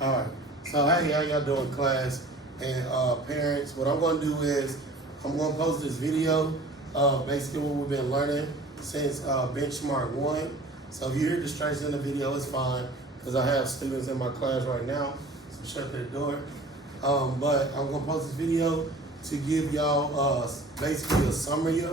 All right. So hey, how y'all doing, class and parents? What I'm going to do is I'm going to post this video of basically what we've been learning since benchmark 1. So if you hear distractions in the video, it's fine because I have students in my class right now. So shut that door. But I'm going to post this video to give y'all basically a summary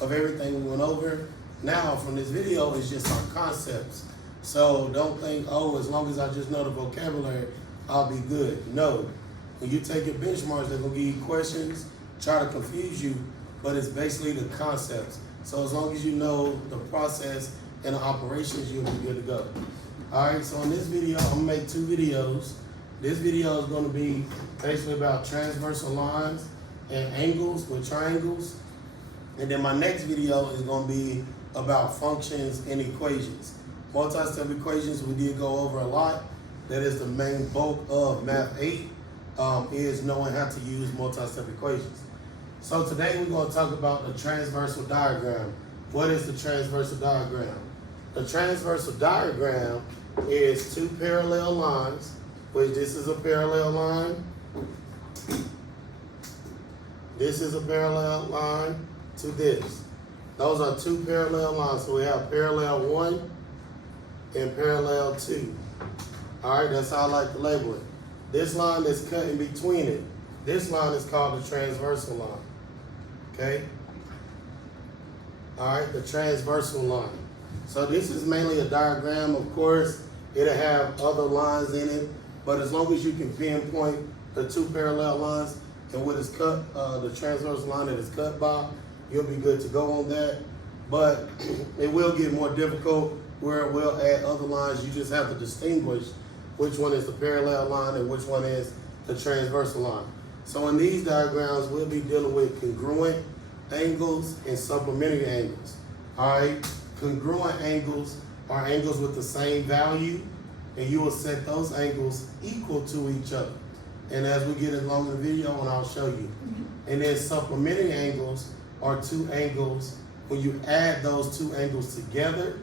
of everything we went over. Now from this video, it's just our concepts. So don't think, oh, as long as I just know the vocabulary, I'll be good. No. When you take your benchmarks, they're going to give you questions, try to confuse you, but it's basically the concepts. So as long as you know the process and the operations, you'll be good to go. All right, so in this video, I'm going to make 2 videos. This video is going to be basically about transversal lines and angles with triangles. And then my next video is going to be about functions and equations. Multi-step equations we did go over a lot. That is the main bulk of Math 8, is knowing how to use multi-step equations. So today we're going to talk about the transversal diagram. What is the transversal diagram? The transversal diagram is 2 parallel lines, which this is a parallel line. This is a parallel line to this. Those are 2 parallel lines. So we have parallel 1 and parallel 2. All right, that's how I like to label it. This line that's cut in between it, this line is called the transversal line. Okay? All right, the transversal line. So this is mainly a diagram. Of course, it'll have other lines in it, but as long as you can pinpoint the 2 parallel lines and what is cut, the transversal line that is cut by, you'll be good to go on that. But it will get more difficult where it will add other lines. You just have to distinguish which one is the parallel line and which one is the transversal line. So in these diagrams, we'll be dealing with congruent angles and supplementary angles. All right, congruent angles are angles with the same value, and you will set those angles equal to each other. And as we get along in the video, and I'll show you. And then supplementary angles are 2 angles. When you add those 2 angles together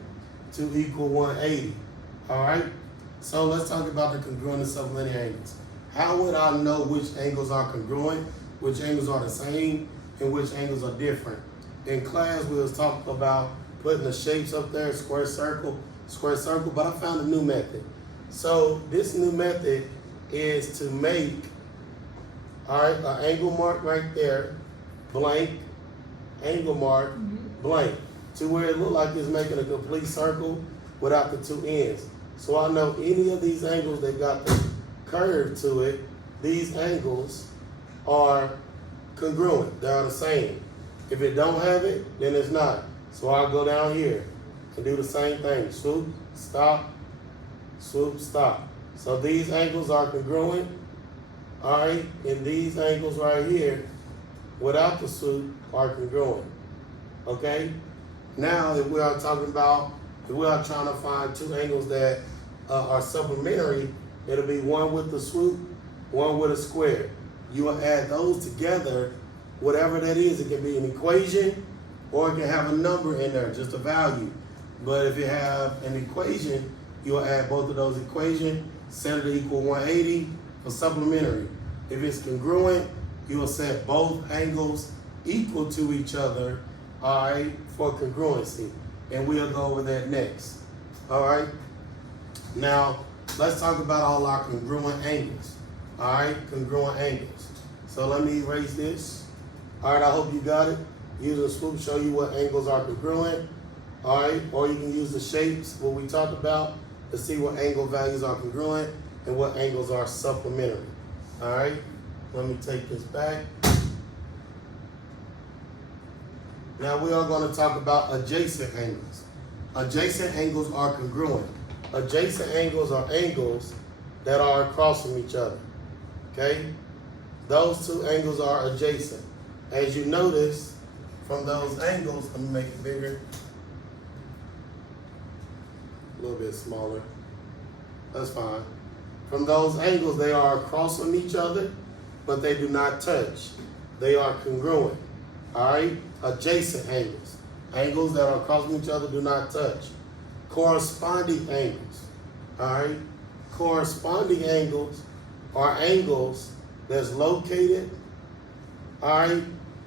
to equal 180. All right? So let's talk about the congruent and supplementary angles. How would I know which angles are congruent, which angles are the same, and which angles are different? In class, we was talking about putting the shapes up there, square, circle, but I found a new method. So this new method is to make, all right, an angle mark right there, blank, angle mark, blank, to where it look like it's making a complete circle without the 2 ends. So I know any of these angles that got the curve to it, these angles are congruent. They are the same. If it don't have it, then it's not. So I'll go down here and do the same thing. Swoop, stop, swoop, stop. So these angles are congruent. All right, and these angles right here, without the swoop, are congruent. Okay? Now, if we are talking about, if we are trying to find 2 angles that are supplementary, it'll be one with the swoop, one with a square. You will add those together, whatever that is. It can be an equation or it can have a number in there, just a value. But if you have an equation, you will add both of those equations, set it to equal 180 for supplementary. If it's congruent, you will set both angles equal to each other, all right, for congruency. And we'll go over that next. All right. Now, let's talk about all our congruent angles. All right, congruent angles. So let me erase this. All right, I hope you got it. Use a swoop, show you what angles are congruent. All right, or you can use the shapes, what we talked about, to see what angle values are congruent and what angles are supplementary. All right, let me take this back. Now we are going to talk about adjacent angles. Adjacent angles are congruent. Adjacent angles are angles that are across from each other. Okay? Those 2 angles are adjacent. As you notice from those angles, let me make it bigger. A little bit smaller. That's fine. From those angles, they are across from each other, but they do not touch. They are congruent. All right? Adjacent angles. Angles that are across from each other do not touch. Corresponding angles. All right? corresponding angles are angles that's located, all right,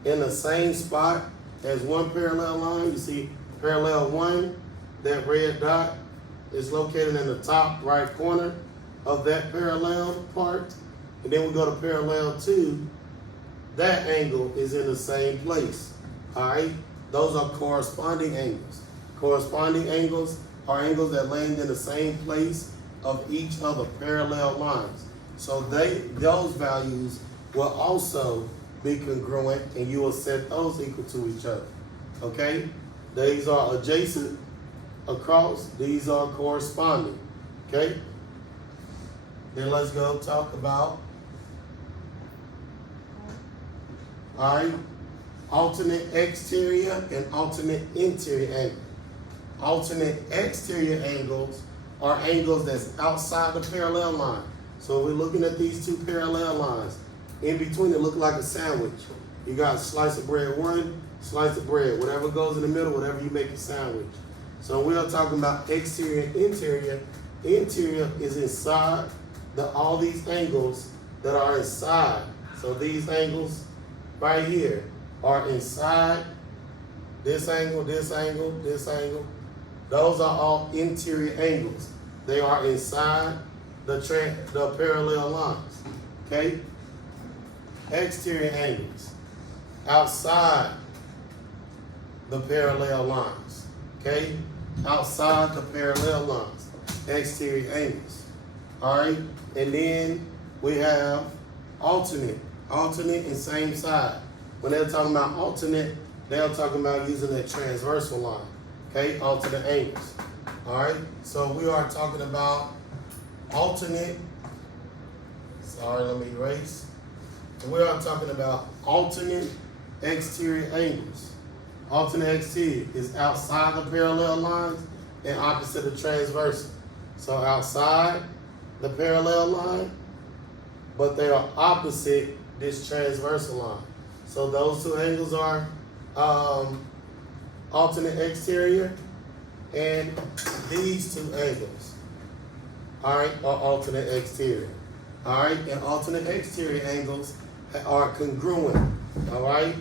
in the same spot as one parallel line. You see parallel 1, that red dot is located in the top right corner of that parallel part. And then we go to parallel 2, that angle is in the same place, all right? Those are corresponding angles. Corresponding angles are angles that land in the same place of each of the parallel lines. So those values will also be congruent, and you will set those equal to each other, okay? These are adjacent across, these are corresponding, okay? Then let's go talk about, all right, alternate exterior and alternate interior angle. Alternate exterior angles are angles that's outside the parallel line. So we're looking at these two parallel lines. In between, it look like a sandwich. You got a slice of bread 1, slice of bread, whatever goes in the middle, whatever you make a sandwich. So we are talking about exterior and interior. Interior is inside all these angles that are inside. So these angles right here are inside this angle, this angle, this angle. Those are all interior angles. They are inside the parallel lines, okay? Exterior angles, outside the parallel lines, okay? Outside the parallel lines, exterior angles, all right? And then we have alternate and same side. When they're talking about alternate, they're talking about using a transversal line, okay? Alternate angles, all right? So we are talking about alternate, sorry, let me erase. We are talking about alternate exterior angles. Alternate exterior is outside the parallel lines and opposite the transversal. So outside the parallel line, but they are opposite this transversal line. So those two angles are alternate exterior, and these two angles, all right, are alternate exterior. All right, and alternate exterior angles are congruent, all right?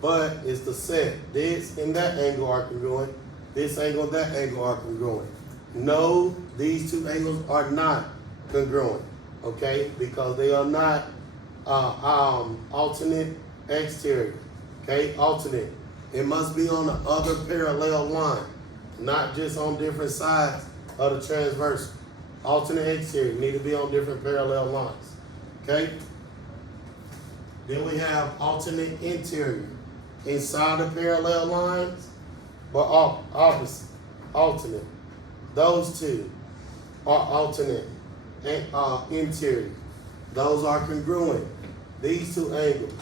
But it's the set. This and that angle are congruent. This angle and that angle are congruent. No, these two angles are not congruent, okay? Because they are not alternate exterior, okay? Alternate. It must be on the other parallel line, not just on different sides of the transversal. Alternate exterior need to be on different parallel lines, okay? Then we have alternate interior. Inside the parallel lines, but opposite, alternate. Those two are alternate interior. Those are congruent. These two angles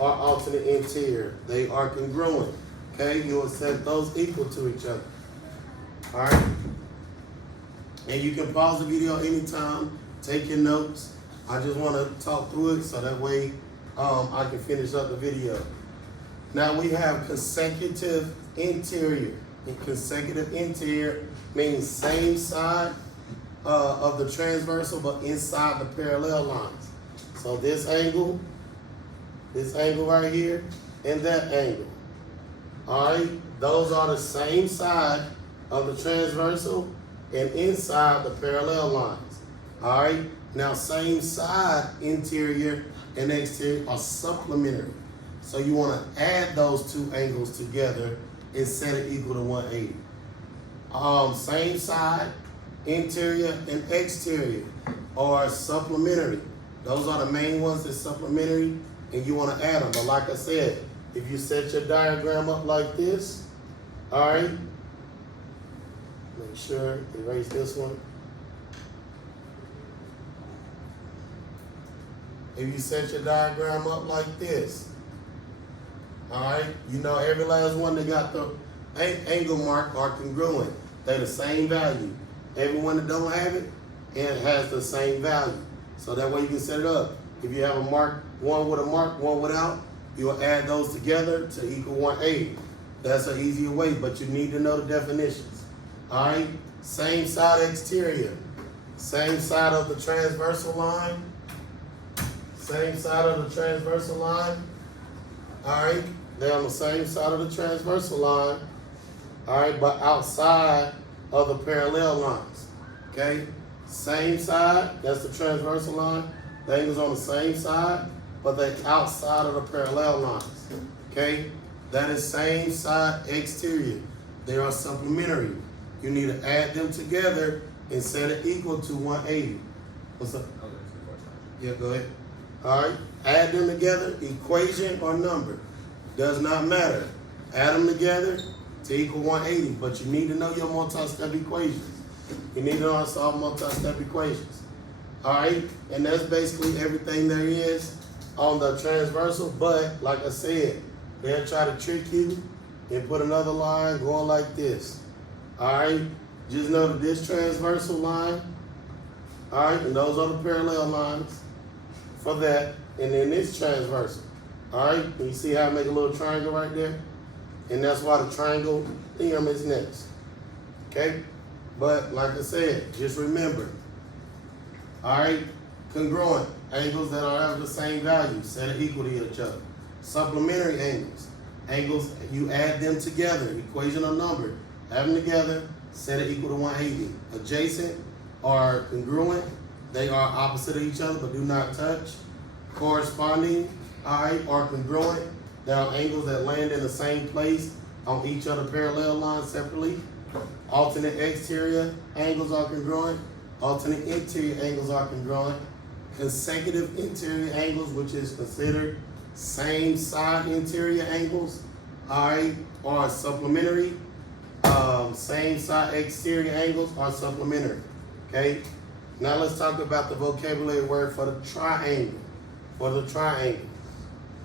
are alternate interior. They are congruent, okay? You will set those equal to each other, all right? And you can pause the video anytime, take your notes. I just want to talk through it so that way I can finish up the video. Now we have consecutive interior. And consecutive interior means same side of the transversal but inside the parallel lines. So this angle right here, and that angle. All right, those are the same side of the transversal and inside the parallel lines. All right, now same side interior and exterior are supplementary. So you want to add those two angles together and set it equal to 180. Same side, interior and exterior are supplementary. Those are the main ones that's supplementary, and you want to add them. But like I said, if you set your diagram up like this, all right, make sure, erase this one. If you set your diagram up like this, all right, you know every last one that got the angle mark are congruent. They're the same value. Everyone that don't have it, it has the same value. So that way you can set it up. If you have a mark, one with a mark, one without, you'll add those together to equal 180. That's an easier way, but you need to know the definitions. All right, same side exterior. Same side of the transversal line. Same side of the transversal line. All right, they're on the same side of the transversal line. All right, but outside of the parallel lines. Okay, same side, that's the transversal line. The angles on the same side, but they're outside of the parallel lines. Okay, that is same side exterior. They are supplementary. You need to add them together and set it equal to 180. What's up? Yeah, go ahead. All right, add them together, equation or number, does not matter. Add them together to equal 180, but you need to know your multi-step equations. You need to know how to solve multi-step equations. All right, and that's basically everything there is on the transversal, but like I said, they'll try to trick you and put another line going like this. All right, just know that this transversal line, all right, and those are the parallel lines for that, and then this transversal. All right, you see how I make a little triangle right there? And that's why the triangle theorem is next. Okay? But like I said, just remember, all right, congruent, angles that are of the same value, set it equal to each other. Supplementary angles, angles, you add them together, equation or number, add them together, set it equal to 180. Adjacent or congruent, they are opposite of each other but do not touch. Corresponding, all right, or congruent, there are angles that land in the same place on each other parallel lines separately. Alternate exterior angles are congruent. Alternate interior angles are congruent. Consecutive interior angles, which is considered same side interior angles, all right, are supplementary. Same side exterior angles are supplementary. Okay. Now let's talk about the vocabulary word for the triangle. For the triangle.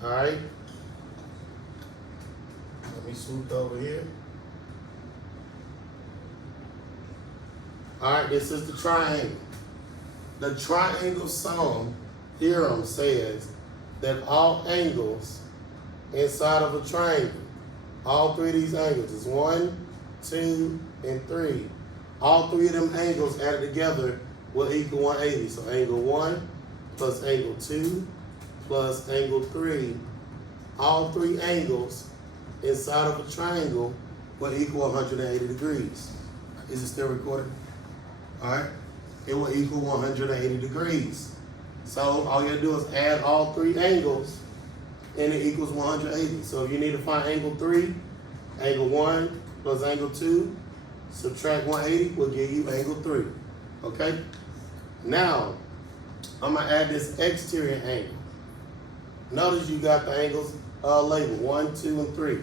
All right. Let me swoop over here. All right, this is the triangle. The triangle sum theorem says that all angles inside of a triangle, all three of these angles, is 1, 2, and 3. All three of them angles added together will equal 180. So angle 1 plus angle 2 plus angle 3. All three angles inside of a triangle will equal 180 degrees. Is it still recorded? All right. It will equal 180 degrees. So all you gotta do is add all three angles and it equals 180. So if you need to find angle 3, angle 1 plus angle 2, subtract 180 will give you angle 3. Okay? Now, I'm gonna add this exterior angle. Notice you got the angles labeled 1, 2, and 3.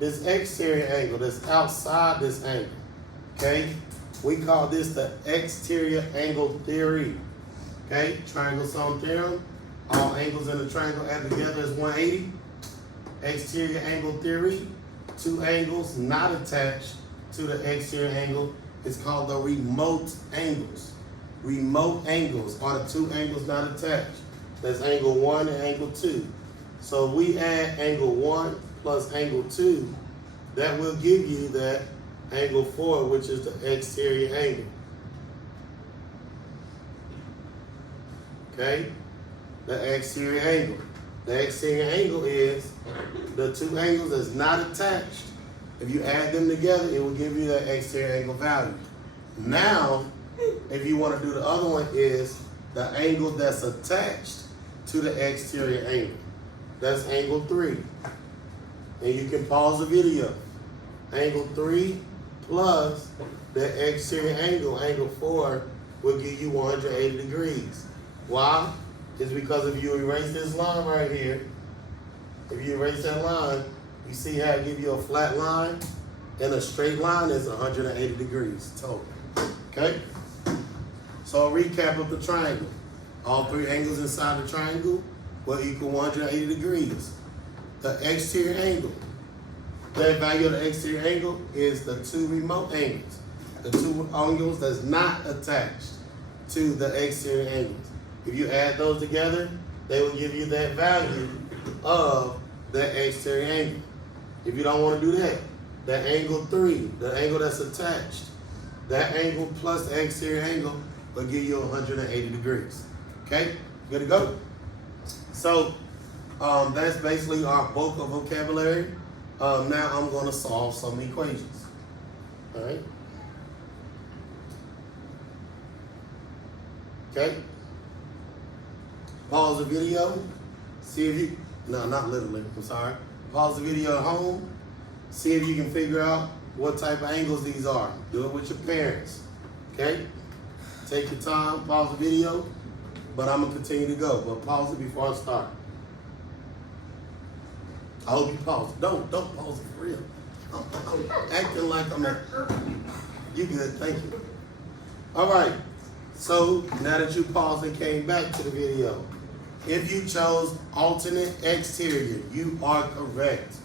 This exterior angle that's outside this angle, okay? We call this the exterior angle theory. Okay, triangle sum theorem. All angles in the triangle added together is 180. Exterior angle theory. Two angles not attached to the exterior angle is called the remote angles. Remote angles are the two angles not attached. That's angle 1 and angle 2. So we add angle 1 plus angle 2, that will give you that angle 4, which is the exterior angle. Okay? The exterior angle. The exterior angle is the two angles that's not attached. If you add them together, it will give you that exterior angle value. Now, if you want to do the other one, is the angle that's attached to the exterior angle. That's angle 3. And you can pause the video. Angle 3 plus the exterior angle, angle 4, will give you 180 degrees. Why? It's because if you erase this line right here, if you erase that line, you see how it gives you a flat line? And a straight line is 180 degrees total. Okay? So a recap of the triangle. All three angles inside the triangle will equal 180 degrees. The exterior angle, the value of the exterior angle is the two remote angles. The two angles that's not attached to the exterior angles. If you add those together, they will give you that value of the exterior angle. If you don't want to do that, the angle 3, the angle that's attached, that angle plus the exterior angle will give you 180 degrees. Okay, good to go? So that's basically our bulk of vocabulary. Now I'm going to solve some equations. All right. Okay. Pause the video. See if you, no, not literally, I'm sorry. Pause the video at home. See if you can figure out what type of angles these are. Do it with your parents. Okay? Take your time, pause the video, but I'm going to continue to go. But pause it before I start. I hope you pause it. Don't pause it for real. I'm acting like I'm you good, thank you. All right, so now that you paused and came back to the video, if you chose alternate exterior, you are correct.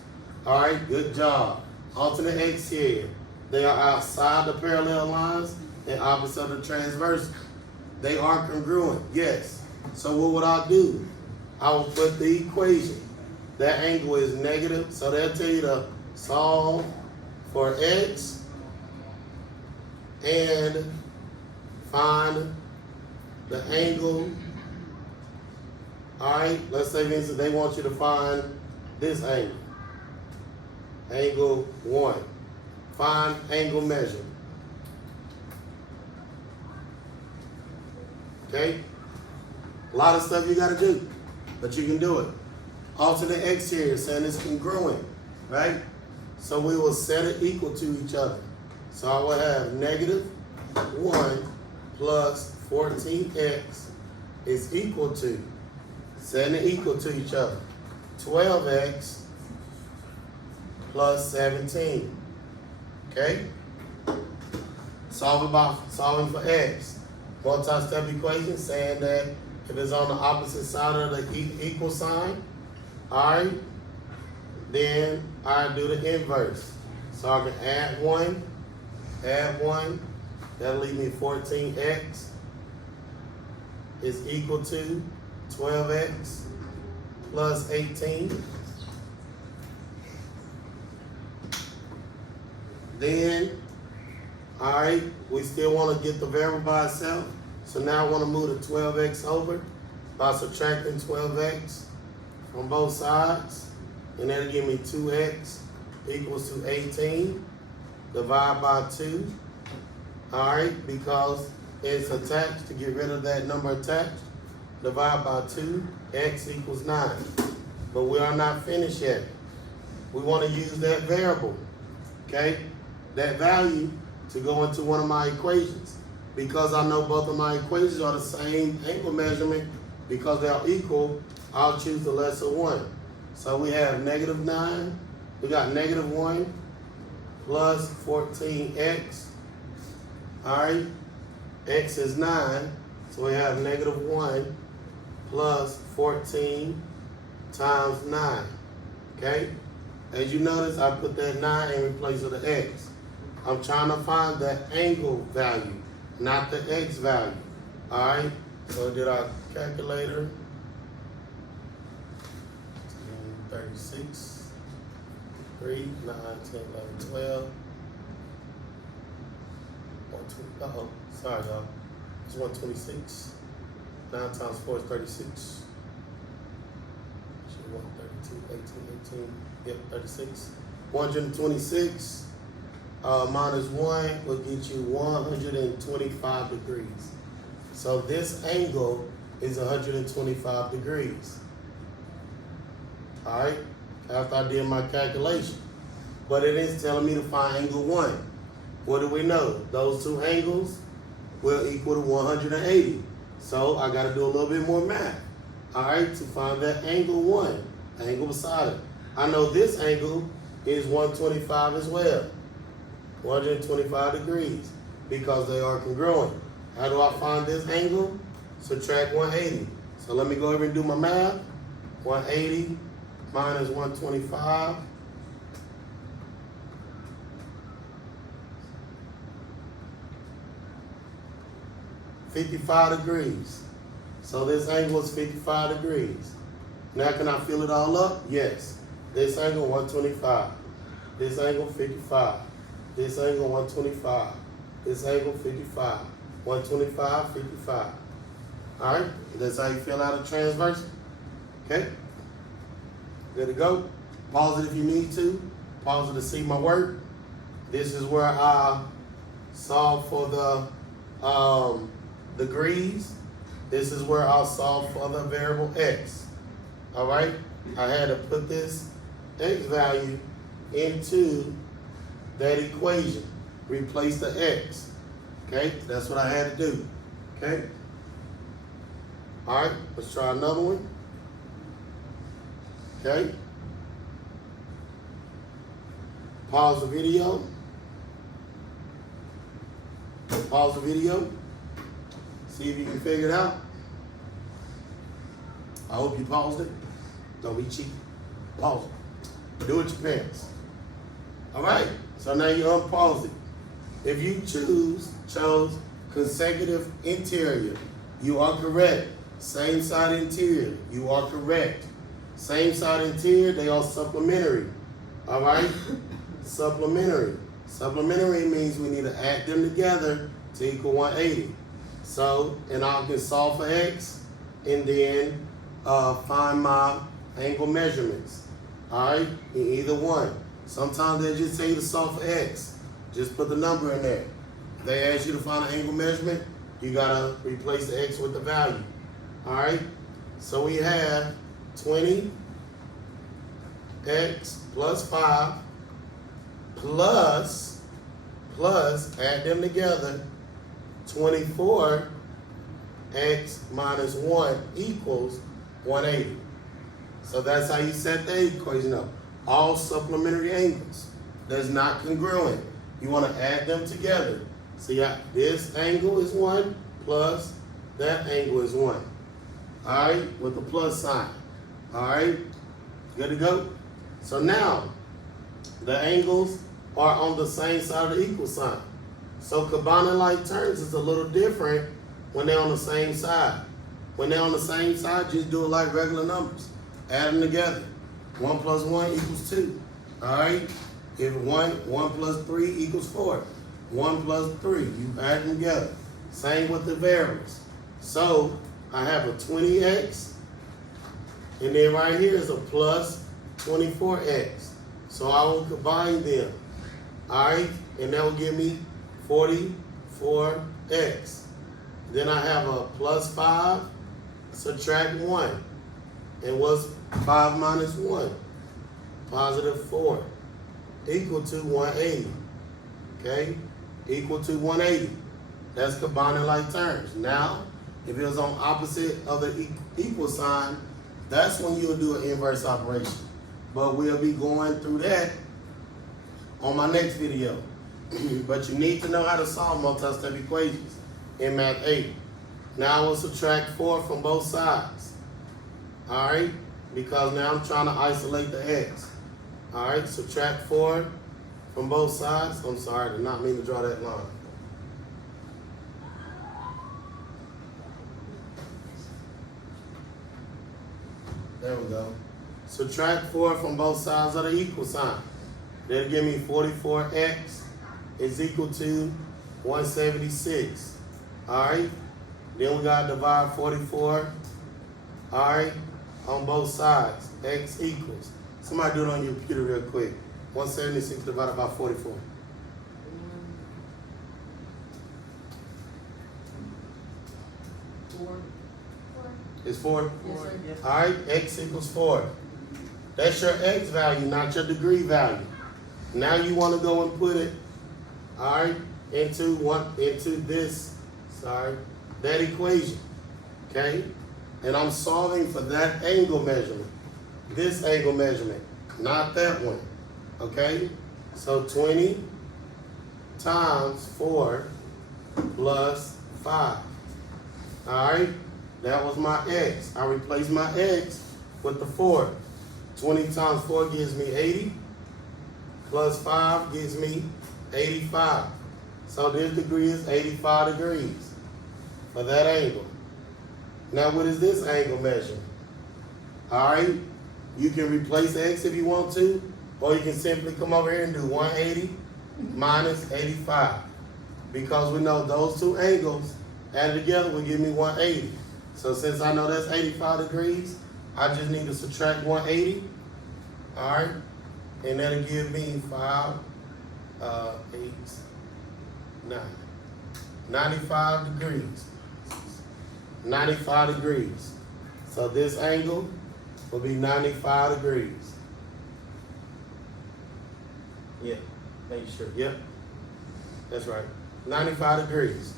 All right, good job. Alternate exterior. They are outside the parallel lines and opposite of the transversal. They are congruent, yes. So what would I do? I will put the equation. That angle is negative, so they'll tell you to solve for x and find the angle. All right, let's say, for instance, they want you to find this angle. Angle 1. Find angle measure. Okay? A lot of stuff you got to do, but you can do it. Alternate exterior, saying it's congruent, right? So we will set it equal to each other. So I will have negative 1 plus 14x is equal to, setting it equal to each other, 12x plus 17. Okay? Solving for x. Multi-step equation saying that if it's on the opposite side of the equal sign, all right, then I do the inverse. So I can add 1, that'll leave me 14x is equal to 12x plus 18. Then, all right, we still want to get the variable by itself. So now I want to move the 12x over by subtracting 12x from both sides. And that'll give me 2x equals to 18. Divide by 2. All right, because it's attached, to get rid of that number attached, divide by 2, x equals 9. But we are not finished yet. We want to use that variable, okay? That value to go into one of my equations. Because I know both of my equations are the same angle measurement, because they are equal, I'll choose the lesser one. So we have negative 9, we got negative 1 plus 14x. All right, x is 9, so we have negative 1 plus 14 times 9, okay? As you notice, I put that 9 in place of the x. I'm trying to find the angle value, not the x value, all right? So did our calculator, 36, 3, 9, 10, 11, 12, 120, sorry y'all, it's 126, 9 times 4 is 36, 132, 18, yep, 36, 126, minus 1 will get you 125 degrees. So this angle is 125 degrees. All right, after I did my calculation. But it is telling me to find angle 1. What do we know? Those two angles will equal to 180. So I got to do a little bit more math. All right, to find that angle 1, angle beside it. I know this angle is 125 as well. 125 degrees, because they are congruent. How do I find this angle? Subtract 180. So let me go over and do my math. 180 minus 125. $55 degrees. So this angle is 55 degrees. Now can I fill it all up? Yes. This angle 125. This angle 55. This angle 125. This angle 55. 125, 55. All right, that's how you fill out a transversal. Okay, good to go. Pause it if you need to. Pause it to see my work. This is where I solve for the degrees. This is where I'll solve for the variable x. All right, I had to put this x value into that equation. Replace the x. Okay, that's what I had to do. Okay. All right, let's try another one. Okay. Pause the video. Pause the video. See if you can figure it out. I hope you paused it. Don't be cheap. Pause it. Do it your parents. All right, so now you unpause it. If you chose consecutive interior, you are correct. Same side interior, you are correct. Same side interior, they are supplementary. All right? Supplementary. Supplementary means we need to add them together to equal 180. So, and I can solve for x and then find my angle measurements. All right? In either one. Sometimes they just tell you to solve for x. Just put the number in there. If they ask you to find an angle measurement, you gotta replace the x with the value. All right? So we have 20x plus 5 plus, add them together, 24x minus 1 equals 180. So that's how you set the equation up. All supplementary angles. That's not congruent. You want to add them together. So yeah, this angle is 1 plus that angle is 1. All right, with the plus sign. All right, good to go? So now, the angles are on the same side of the equal sign. So combining like terms is a little different when they're on the same side. When they're on the same side, just do it like regular numbers. Add them together. 1 plus 1 equals 2. All right? If 1 plus 3 equals 4. 1 plus 3, you add them together. Same with the variables. So I have a 20x, and then right here is a plus 24x. So I will combine them. All right? And that will give me 44x. Then I have a plus 5, subtract 1. And what's 5 minus 1? Positive 4. Equal to 180. Okay? Equal to 180. That's combining like terms. Now, if it was on opposite of the equal sign, that's when you'll do an inverse operation. But we'll be going through that on my next video. But you need to know how to solve multi-step equations in Math 8. Now I will subtract 4 from both sides. All right? Because now I'm trying to isolate the x. All right? Subtract 4 from both sides. I'm sorry, I did not mean to draw that line. There we go. Subtract 4 from both sides of the equal sign. That'll give me 44x is equal to 176. All right? Then we got to divide 44, all right, on both sides. X equals. Somebody do it on your computer real quick. 176 divided by 44. 4. It's 4? Yes, sir. Yes. All right, x equals 4. That's your x value, not your degree value. Now you want to go and put it, all right, into that equation, okay? And I'm solving for that angle measurement, this angle measurement, not that one, okay? So 20 times 4 plus 5, all right? That was my x. I replaced my x with the 4. 20 times 4 gives me 80, plus 5 gives me 85. So this degree is 85 degrees for that angle. Now what is this angle measure? All right, you can replace x if you want to, or you can simply come over here and do 180 minus 85. because we know those two angles added together will give me 180. So since I know that's 85 degrees, I just need to subtract 180. All right, and that'll give me 5, 8, 9, 95 degrees. 95 degrees. So this angle will be 95 degrees. Yeah, make sure. Yep, that's right. 95 degrees.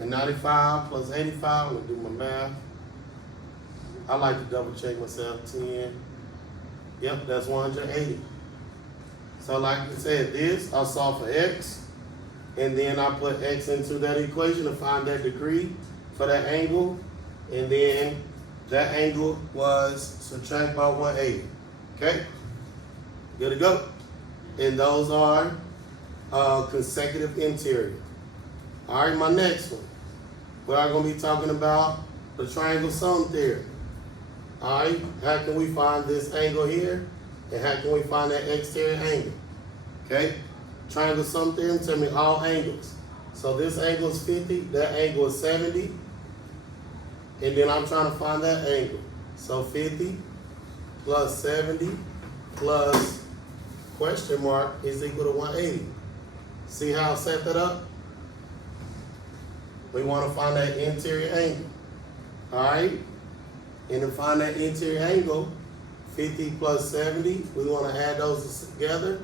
And 95 plus 85, I'm gonna do my math. I like to double check myself, 10. Yep, that's 180. So like I said, this, I'll solve for x, and then I put x into that equation to find that degree for that angle, and then that angle was subtract by 180. Okay? Good to go. And those are consecutive interior. All right, my next one. We are going to be talking about the triangle sum theorem. All right, how can we find this angle here? And how can we find that exterior angle? Okay, triangle sum theorem tell me all angles. So this angle is 50, that angle is 70. And then I'm trying to find that angle. So 50 plus 70 plus question mark is equal to 180. See how I set that up? We want to find that interior angle. All right? And to find that interior angle, 50 plus 70, we want to add those together.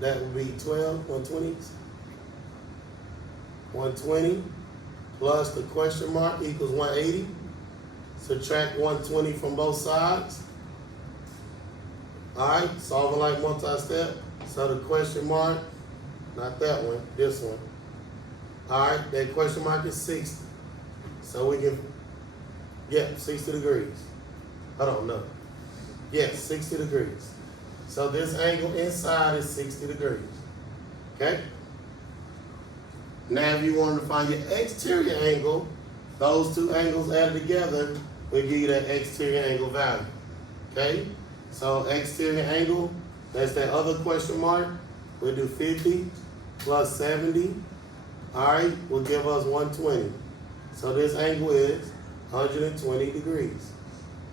That would be 12, 120s. 120 plus the question mark equals 180. Subtract 120 from both sides. All right, solving like multi-step. So the question mark, not that one, this one. All right, that question mark is 60. So we can, 60 degrees. I don't know. Yes, 60 degrees. So this angle inside is 60 degrees. Okay? Now if you wanted to find your exterior angle, those two angles added together will give you that exterior angle value. Okay? So exterior angle, that's that other question mark. We'll do 50 plus 70. All right, will give us 120. So this angle is 120 degrees.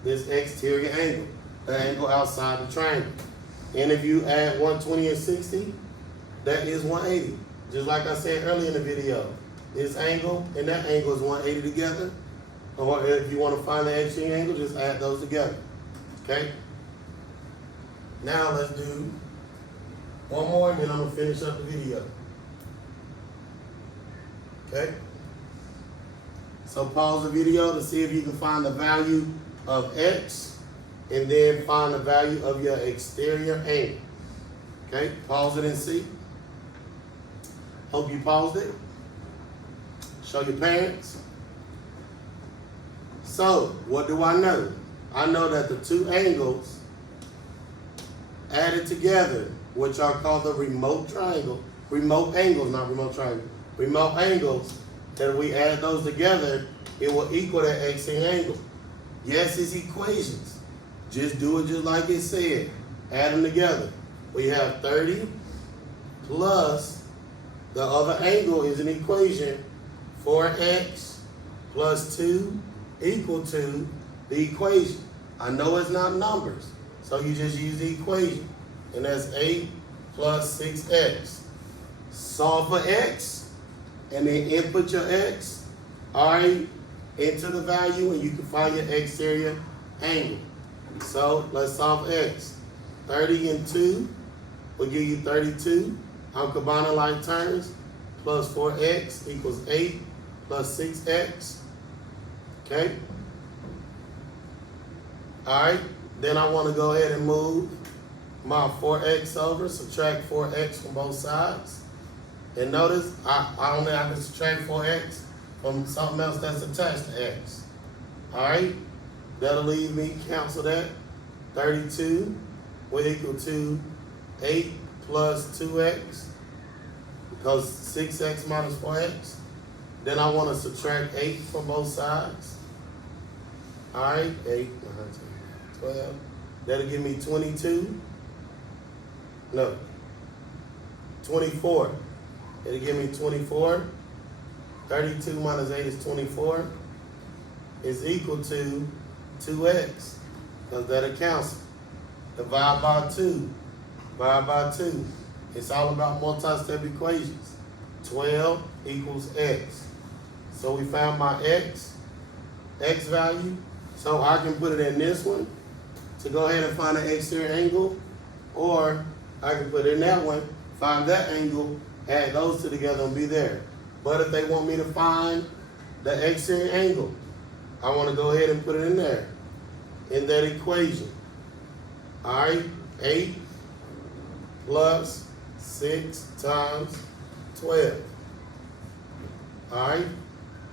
This exterior angle, the angle outside the triangle. And if you add 120 and 60, that is 180. Just like I said earlier in the video, this angle and that angle is 180 together. Or if you want to find the exterior angle, just add those together. Okay? Now let's do one more and then I'm going to finish up the video. Okay? So pause the video to see if you can find the value of x and then find the value of your exterior angle. Okay? Pause it and see. Hope you paused it. Show your parents. So, what do I know? I know that the two angles added together, which are called the remote angles, that if we add those together, it will equal that exterior angle. Yes, it's equations. Just do it just like it said. Add them together. We have 30 plus the other angle is an equation, 4x plus 2 equal to the equation. I know it's not numbers, so you just use the equation. And that's 8 plus 6x. Solve for x, and then input your x, all right, into the value, and you can find your exterior angle. So let's solve x. 30 and 2 will give you 32. I'm combining like terms. Plus 4x equals 8 plus 6x. Okay? All right. Then I want to go ahead and move my 4x over, subtract 4x from both sides. And notice, I only have to subtract 4x from something else that's attached to x. All right? That'll leave me, cancel that. 32 will equal to 8 plus 2x, because 6x minus 4x. Then I want to subtract 8 from both sides. All right, 8, 9, 10, 12. That'll give me 22. No, 24. It'll give me 24. 32 minus 8 is 24. Is equal to 2x, because that accounts. Divide by 2. Divide by 2. It's all about multi-step equations. 12 equals x. So we found my x value. So I can put it in this one to go ahead and find an exterior angle, or I can put it in that one, find that angle, add those two together and be there. But if they want me to find the exterior angle, I want to go ahead and put it in there, in that equation. All right, 8 plus 6 times 12. All right,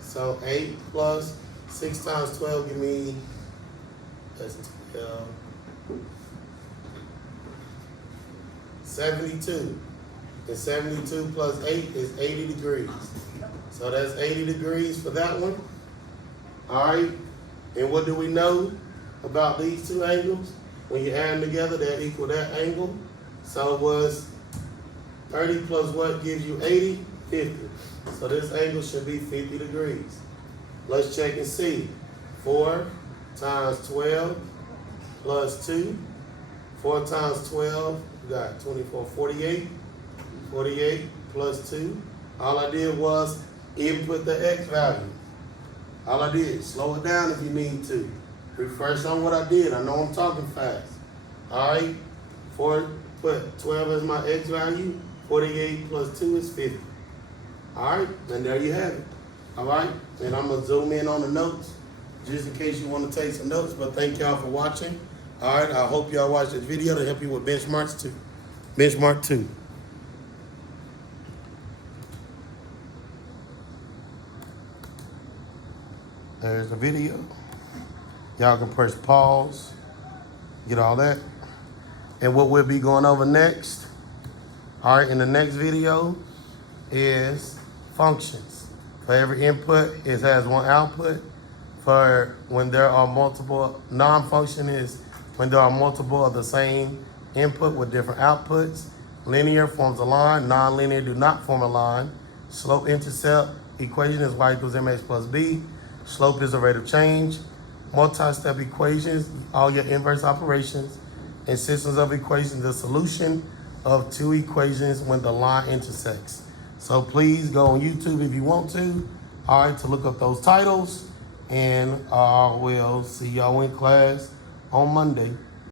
so 8 plus 6 times 12 give me, that's 12, 72. And 72 plus 8 is 80 degrees. So that's 80 degrees for that one. All right, and what do we know about these two angles? When you add them together, they equal that angle. So it was 30 plus what gives you 80? 50. So this angle should be 50 degrees. Let's check and see. 4 times 12 plus 2. 4 times 12, we got 24, 48. 48 plus 2. All I did was input the x value. All I did, slow it down if you need to. Refresh on what I did. I know I'm talking fast. All right, put 12 as my x value. 48 plus 2 is 50. All right, and there you have it. All right, and I'm gonna zoom in on the notes just in case you want to take some notes. But thank y'all for watching. All right, I hope y'all watch this video to help you with benchmarks too. Benchmark 2. There's the video. Y'all can press pause, get all that. And what we'll be going over next, all right, in the next video is functions. For every input, it has one output. For when there are multiple, non-function is when there are multiple of the same input with different outputs. Linear forms a line, non-linear do not form a line. Slope-intercept equation is y equals mx plus b. Slope is the rate of change. Multi-step equations, all your inverse operations. And systems of equations, the solution of two equations when the line intersects. So please go on YouTube if you want to, all right, to look up those titles. And we'll see y'all in class on Monday.